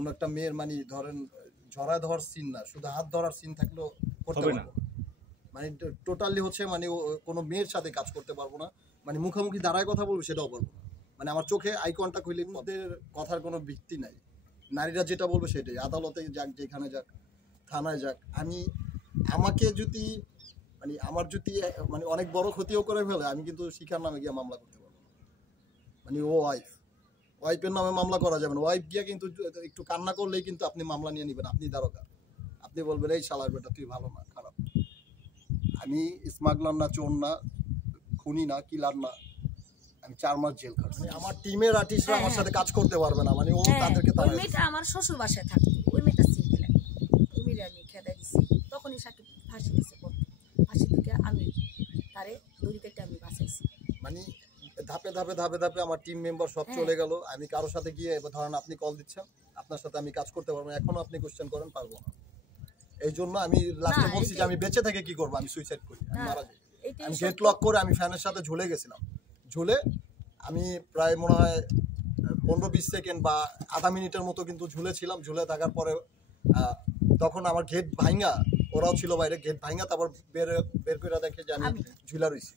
অন্য একটা মেয়ের মানে ধরেন জড়ায় ধরার সিন না, শুধু হাত ধরার সিন থাকলেও করতে পারবো না। মানে টোটালি হচ্ছে মানে কোনো মেয়ের সাথে কাজ করতে পারবো না, মানে মুখোমুখি দাঁড়ায় কথা বলবো সেটাও পারবো না। মানে আমার চোখে আই কন্টাক্ট হইলে ওদের কথার কোনো ভিত্তি নাই, নারীরা যেটা বলবে সেটাই, আদালতে যাক, যেখানে যাক, থানায় যাক। আমাকে যদি মানে আমার যদি মানে অনেক বড় ক্ষতিও করে ফেলে, আমি কিন্তু শিখার নামে গিয়ে মামলা করতে পারবো না। মানে ও ওয়াইফের নামে মামলা করা যাবে না। ওয়াইফ গিয়ে কিন্তু একটু কান্না করলেই কিন্তু আপনি মামলা নিয়ে নেবেন, আপনি দারোগা, আপনি বলবেন এই শালার বেটা তুই ভালো না, খারাপ। আমি স্মাগলার না, চোর না, খুনি না, কিলার না, আমি 4 মাস জেল খাটছি। আমার টিমের আর্টিস্টরা আমার সাথে কাজ করতে পারবে না, মানে ও তাদেরকে ওই মেয়েটা আমার শ্বশুর বাসায় থাকতো, ওই মেয়েটা সিঙ্গেল, ওই মেয়েটা আমি খেতে দিছি, তখনই সাকিব ফাঁসি দিছে। ফাঁসি থেকে আমি তারে দড়ি কেটে আমি বাঁচাইছি। মানে ধাপে ধাপে ধাপে ধাপে আমার টিম মেম্বার সব চলে গেল। আমি কারোর সাথে গিয়ে এবার ধরেন আপনি কল দিচ্ছেন, আপনার সাথে আমি কাজ করতে পারবো না, এখনো আপনি কোশ্চেন করেন, পারবো না। এই জন্য আমি লাস্টে বলছি যে আমি বেঁচে থেকে কি করবো, আমি সুইসাইড করি, আমি মারা যাই। আমি গেট লক করে আমি ফ্যানের সাথে ঝুলে গেছিলাম। ঝুলে আমি প্রায় মনে হয় 15-20 সেকেন্ড বা আধা মিনিটের মতো কিন্তু ঝুলেছিলাম। ঝুলে থাকার পরে তখন আমার গেট ভাঙা, ওরাও ছিল বাইরে, গেট ভাঙা তারপর বের করে দেখে যে আমি ঝুলা রয়েছি।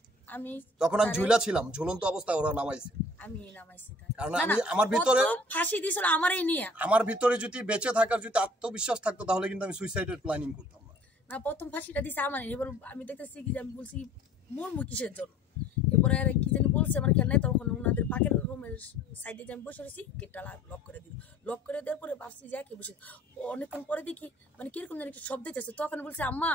তখন আমি ঝুলা ছিলাম, ঝুলন্ত অবস্থায় ওরা নামাইছে, আমি নামাইছি। কারণ আমি আমার ভিতরে ফাঁসি দিছিল আমারই নিয়ে। আমার ভিতরে যদি বেঁচে থাকার যদি আত্মবিশ্বাস থাকতো তাহলে কিন্তু আমি সুইসাইডের প্ল্যানিং করতাম না। না, প্রথম ফাঁসিটা দিছে আমারই। এবার আমি দেখতেছি কি যে আমি বলছি মরমু কিসের জন্য। এরপরে আর কি জানি বলছে আমার খেয়াল নাই, তখন ওনাদের পাকের রুমের সাইডে যে আমি বসে রয়েছি, গেটটা লক করে দিল। লক করে দেওয়ার পরে ভাবছি যে কে বসে, অনেকক্ষণ পরে দেখি মানে কিরকম যেন একটা শব্দ দিতেছে। তখন বলছে আম্মা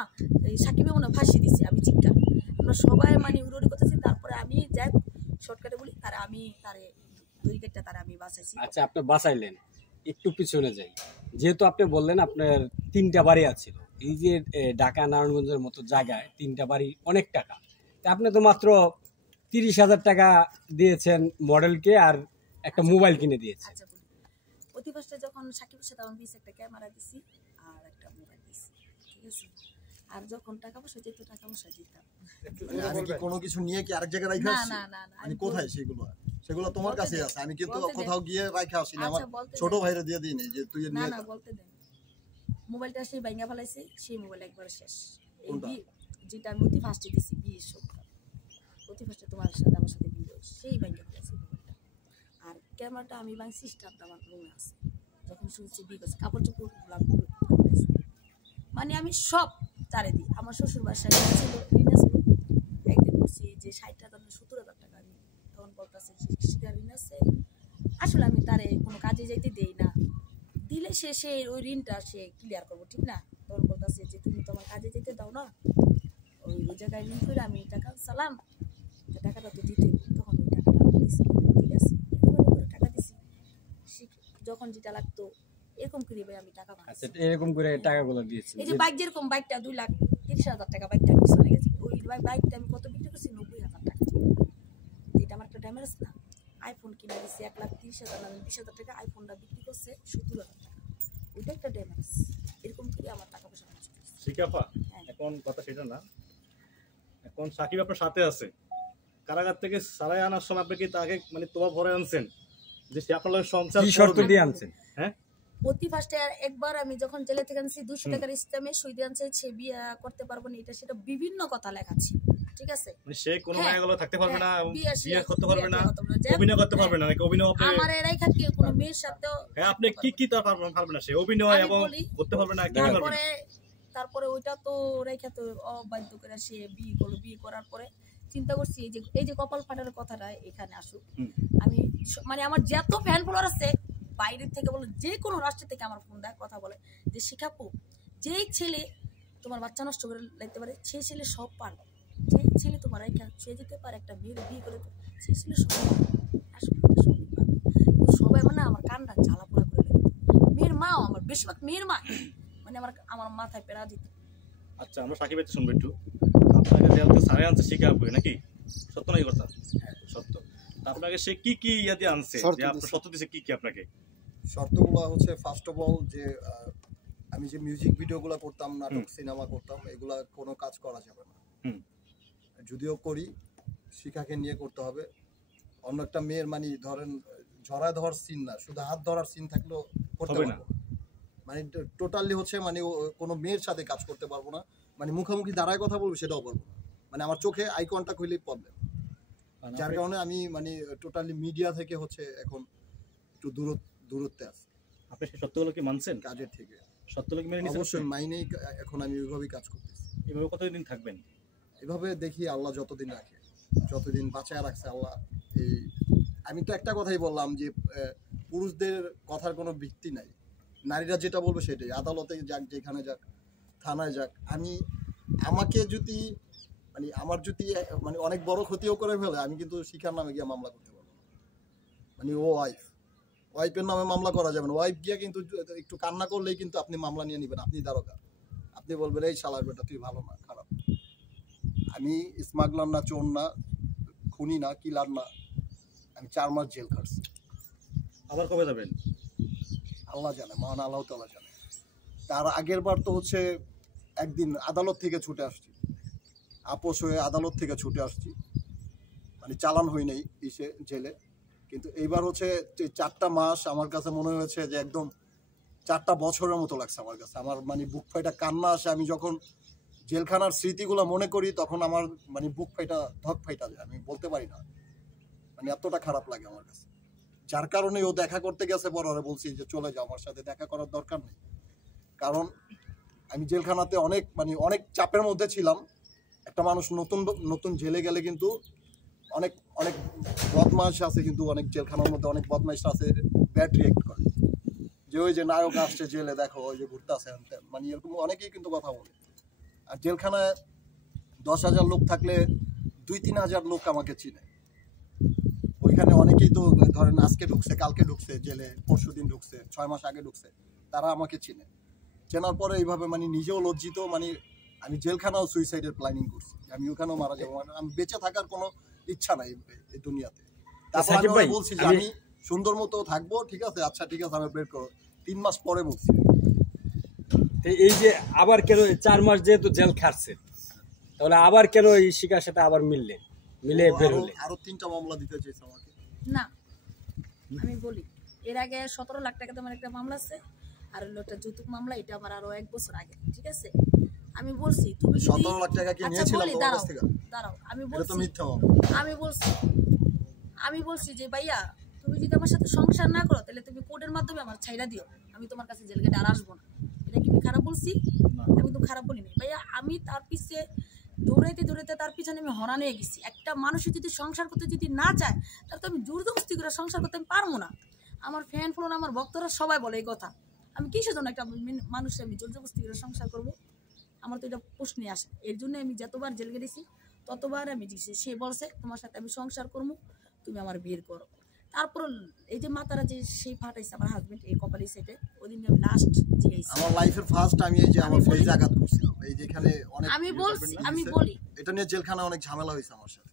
এই সাকিবে মনে ফাঁসি দিছি। আমি চিৎকার, আমরা সবাই মানে উড়ি করতেছি। তারপরে আমি যাই শর্টকাটে বলি তারে আমি দড়ি কেটে তারে আমি বাঁচাইছি। আচ্ছা, আপনি বাঁচাইলেন, একটু পিছনে যাই। যেহেতু আপনি বললেন আপনার 3টা বাড়ি আছে, এই যে ঢাকা নারায়ণগঞ্জের মতো জায়গায় 3টা বাড়ি অনেক টাকা, আপনি তো মাত্র 30,000 টাকা দিয়েছেন মডেলকে আর একটা মোবাইল কিনে দিয়েছেন। আচ্ছা বলি, অতি ফার্স্টে যখন সাকিবের সাথে আমি দিয়েছি একটা ক্যামেরা দিছি আর একটা মোবাইল দিছি, ঠিক আছে। আর যখন টাকা পয়সা যেত টাকা পয়সা দিতাম। আমি কি কোনো কিছু নিয়ে কি আরেক জায়গায় রাখা আসছি? না, আমি কোথায় সেগুলো তোমার কাছেই আছে, আমি কিন্তু কোথাও গিয়ে রাখা আসিনি। আমার ছোট ভাইরে দিয়ে দিইনি যে তুই নিয়ে না, বলতে দেন। মোবাইলটা সেই ভাঙা ফেলাইছে, সেই মোবাইল একবার শেষ। এই যেটা আমি অতি ফার্স্টে দিছি, বিয়ের সময় অতি ফার্স্টে তোমার সাথে আমার সাথে বিয়ে হয়েছে, সেই ভাঙা ফেলাইছে মোবাইলটা। আর ক্যামেরাটা আমি ভাঙছি, স্টাফটা আমার রুমে আছে। যখন শুনছি বিয়ে করছে, কাপড় চোপড় মানে আমি সব তারে দিই। আমার শ্বশুর বাসায় ছিল ঋণ ছিল, একদিন বলছি যে 60,000 70,000 টাকা আমি, তখন বলতেছে যে ঋণ আছে। আসলে আমি তারে কোনো কাজে যাইতে দেই না, দিলে সে ওই ঋণটা সে ক্লিয়ার করবো, ঠিক না। তখন বলতেছে যে তুমি তোমার কাজে যেতে দাও না, ওই জায়গায় ঋণ করে আমি টাকা চালাম, টাকাটা তো দিতে। তখন ওই টাকাটা দিয়েছি, ঠিক আছে, টাকা দিছি। যখন যেটা লাগতো এরকম করে আমি টাকা আচ্ছা, এরকম করে টাকাগুলো দিয়েছি। এই যে বাইক, যেরকম বাইকটা 2,30,000 টাকা বাইকটা আমি চলে গেছি, ওই বাইকটা আমি কত বিক্রি করছি 90,000 টাকা। এটা আমার একটা ড্যামেজ না। আইফোন কিনে দিচ্ছি 1,30,000 না 20,000 টাকা, আইফোনটা বিক্রি করছে 70,000 টাকা, ওইটা একটা ড্যামেজ। এরকম করে আমার টাকা পয়সা নষ্ট হচ্ছে। শিখাপা, এখন কথা সেটা না, এখন সাকিব আপনার সাথে আছে, কারাগার থেকে সারাই আনার সময় আপনি কি তাকে মানে তোমার ভরে আনছেন যে সে আপনার সংসার কি শর্ত দিয়ে আনছেন? হ্যাঁ, অতি ফার্স্টে একবার আমি যখন জেলে থেকে আনছি 200 টাকার ইসলামে সই দিয়ে আনছে, সে বিয়ে করতে পারবো না, এটা সেটা বিভিন্ন কথা লেখা ছিল, ঠিক আছে। মানে সে কোনো মায়াগুলো থাকতে পারবে না, বিয়ে করতে পারবে না, অভিনয় করতে পারবে না, নাকি অভিনয় আমার এরাই থাকে কোনো মেয়ের সাথে। হ্যাঁ, আপনি কি তা পারবে না, সে অভিনয় এবং করতে পারবে না, কি পারবে না। তারপরে ওইটা তো রেখা তো অবাধ্য করে সে বিয়ে করলো। বিয়ে করার পরে চিন্তা করছি এই যে কপাল ফাটার কথাটা এখানে আসুক। আমি মানে আমার যত ফ্যান ফলোয়ার আছে বাইরের থেকে বলে, যে কোনো রাষ্ট্র থেকে আমার ফোন দেয়, কথা বলে যে শিখাপু, যেই ছেলে তোমার বাচ্চা নষ্ট করে লাগতে পারে সেই ছেলে সব পারবে, যেই ছেলে তোমার রেখা সে যেতে পারে একটা মেয়ের বিয়ে করে, সেই ছেলে সব সবাই মানে আমার কানটা জ্বালা পোড়া করে লাগে। মেয়ের মাও আমার, বেশিরভাগ মেয়ের মা মানে আমার মাথায় পেড়া দিত। আচ্ছা, আমরা সাকিবের শুনবো একটু। আপনাকে যেহেতু সারে আনছে শিখাবো নাকি, সত্য নাকি কথা? সত্য। আপনাকে সে কি কি ইয়াতে আনছে, যে আপনার সত্য দিছে কি কি? আপনাকে শর্তগুলো হচ্ছে ফার্স্ট অফ অল যে আমি যে মিউজিক ভিডিওগুলো করতাম, নাটক সিনেমা করতাম, এগুলা কোনো কাজ করা যাবে না। যদিও করি, শিখাকে নিয়ে করতে হবে। অন্য একটা মেয়ের মানে ধরেন জড়ায় ধরার সিন না, শুধু হাত ধরার সিন থাকলেও করতে পারবো না। মানে টোটালি হচ্ছে মানে কোনো মেয়ের সাথে কাজ করতে পারবো না, মানে মুখোমুখি দাঁড়ায় কথা বলবো সেটাও পারবো না, মানে আমার চোখে আই কন্টাক্ট হইলেই প্রবলেম। যার কারণে আমি মানে টোটালি মিডিয়া থেকে হচ্ছে এখন একটু দূরত্বে আছি। আপনি সেই সত্যগুলো কি মানছেন? কাজের থেকে সত্যগুলো কি মেনে নিচ্ছেন? অবশ্যই মাইনেই এখন আমি ওইভাবেই কাজ করতেছি। এভাবে কতদিন থাকবেন? এভাবে দেখি আল্লাহ যতদিন রাখে, যতদিন বাঁচায় রাখছে আল্লাহ। এই আমি তো একটা কথাই বললাম যে পুরুষদের কথার কোনো ভিত্তি নাই, নারীরা যেটা বলবে সেটাই, আদালতে যাক, যেখানে যাক, থানায় যাক। আমাকে যদি মানে আমার যদি মানে অনেক বড় ক্ষতিও করে ফেলে, আমি কিন্তু শিখার নামে গিয়ে মামলা করতে পারবো না। মানে ওয়াইফের নামে মামলা করা যাবে না। ওয়াইফ গিয়ে কিন্তু একটু কান্না করলেই কিন্তু আপনি মামলা নিয়ে নেবেন, আপনি দারোগা, আপনি বলবেন এই শালার বেটা তুই ভালো না, খারাপ। আমি স্মাগলার না, চোর না, খুনি না, কিলার না, আমি 4 মাস জেল খাটছি। আবার কবে যাবেন? আল্লাহ জানে, মহান আল্লাহ তাআলা জানে। তার আগের বার তো হচ্ছে একদিন আদালত থেকে ছুটে আসছি, আপোষ হয়ে আদালত থেকে ছুটে আসছি, মানে চালান হই নাই জেলে। কিন্তু এইবার হচ্ছে 4টা মাস আমার কাছে মনে হয়েছে যে একদম 4টা বছরের মতো লাগছে আমার কাছে। আমার মানে বুক ফাইটা কান্না আসে, আমি যখন জেলখানার স্মৃতিগুলো মনে করি তখন আমার মানে বুক ফাইটা ধক ফাইটা যায়, আমি বলতে পারি না, মানে এতটা খারাপ লাগে আমার কাছে। যার কারণে ও দেখা করতে গেছে, পরে বলছি যে চলে যাও, আমার সাথে দেখা করার দরকার নেই। কারণ আমি জেলখানাতে অনেক চাপের মধ্যে ছিলাম। একটা মানুষ নতুন জেলে গেলে কিন্তু অনেক বদমাশ আছে, কিন্তু অনেক জেলখানার মধ্যে অনেক বদমাশ আছে, ব্যাড রিয়েক্ট করে, যে ওই যে নায়ক আসছে জেলে, দেখো ওই যে ঘুরতে আসে, মানে এরকম অনেকেই কিন্তু কথা বলে। আর জেলখানায় 10,000 লোক থাকলে 2-3 হাজার লোক আমাকে চিনে। ওইখানে অনেকেই তো ধরেন আজকে ঢুকছে, কালকে ঢুকছে জেলে, পরশুদিন ঢুকছে, 6 মাস আগে ঢুকছে, তারা আমাকে চিনে। চেনার পরে এইভাবে মানে নিজেও লজ্জিত, মানে আমি জেলখানাও সুইসাইডের প্ল্যানিং করছি, আমি ওখানেও মারা যাবো, মানে আমি বেঁচে থাকার কোনো ইচ্ছা নাই এই দুনিয়াতে। তারপর আমি বলছি যে আমি সুন্দর মতো থাকবো, ঠিক আছে, আচ্ছা ঠিক আছে আমি বের করো। 3 মাস পরে বলছি। এই যে আবার কেন 4 মাস যেহেতু জেল খাটছে, তাহলে আবার কেন এই শিকার সাথে আবার মিলে বের হলে? আরো 3টা মামলা দিতে চাইছে আমাকে। না, আমি বলি, এর আগে 17 লাখ টাকা তোমার একটা মামলা আছে, আর হলো একটা যৌতুক মামলা, এটা আমার আরো 1 বছর আগে, ঠিক আছে? আমি বলছি তুমি 17 লাখ টাকা কি নিয়েছিলাম তোমার কাছ থেকে? দাঁড়াও, আমি এটা তো বলছি, মিথ্যা। আমি বলছি যে ভাইয়া তুমি যদি আমার সাথে সংসার না করো, তাহলে তুমি কোর্টের মাধ্যমে আমার ছাইড়া দিও, আমি তোমার কাছে জেল গেটে আর আসবো না। এটা কি আমি খারাপ বলছি? আমি তো খারাপ বলিনি ভাইয়া। আমি তার পিছে দৌড়াইতে তার পিছনে আমি হরান হয়ে গেছি। একটা মানুষের যদি সংসার করতে যদি না চায়, তাহলে তো আমি জোরজবস্তি করে সংসার করতে আমি পারবো না। আমার ফ্যান ফলোয়ার, আমার ভক্তরা সবাই বলে এই কথা। আমি কিসের জন্য একটা মানুষের আমি জোরজবস্তি করে সংসার করবো? আমার তো এটা প্রশ্নই আসে। এর জন্য আমি যতবার জেল গেছি ততবার আমি দিছি, সে বলছে তোমার সাথে আমি সংসার করবো, তুমি আমার বিয়ে করো। তারপর এই যে মাতারা যে সেই ফাটাইছে আমার হাজবেন্ড, এই কপালি সেটে, ওই দিন আমি লাস্ট জিগাইছি। আমার লাইফের ফার্স্ট আমি এই যে আমার ফেজ আঘাত করছিলাম, এই যেখানে অনেক আমি বলি এটা নিয়ে জেলখানা অনেক ঝামেলা হয়েছে আমার সাথে।